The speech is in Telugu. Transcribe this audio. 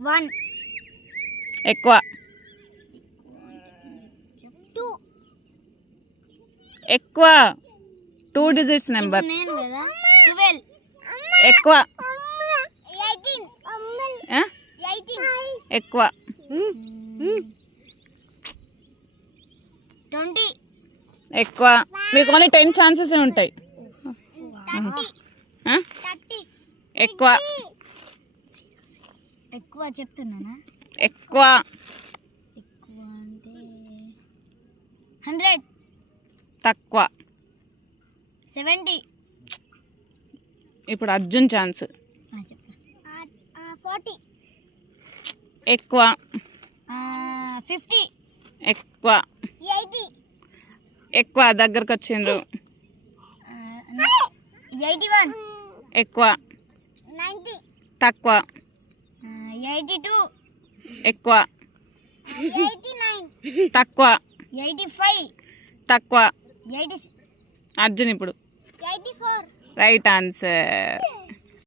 1 ఎక్కువ 2 ఎక్కువ 2 డిజిట్స్ నెంబర్ నేను కదా 12 ఎక్కువ 18 ఎక్కువ 20 ఎక్కువ మీకు ఓన్లీ 10 ఛాన్సెస్ ఉంటాయి 30 ఎక్కువ ఎక్కువ చెప్తున్నానా ఎక్కువ ఎక్కువ అంటే 100 తక్కువ 70 ఇప్పుడు అర్జున్ ఛాన్స్ 40 ఎక్కువ 50 ఎక్కువ 80 ఎక్కువ దగ్గరకు వచ్చిండ్రు 81 ఎక్కువ 90 తక్కువ 82 ఎక్కువ 89 తక్కువ 85 తక్కువ 80 అర్జున్ ఇప్పుడు 84 రైట్ ఆన్సర్.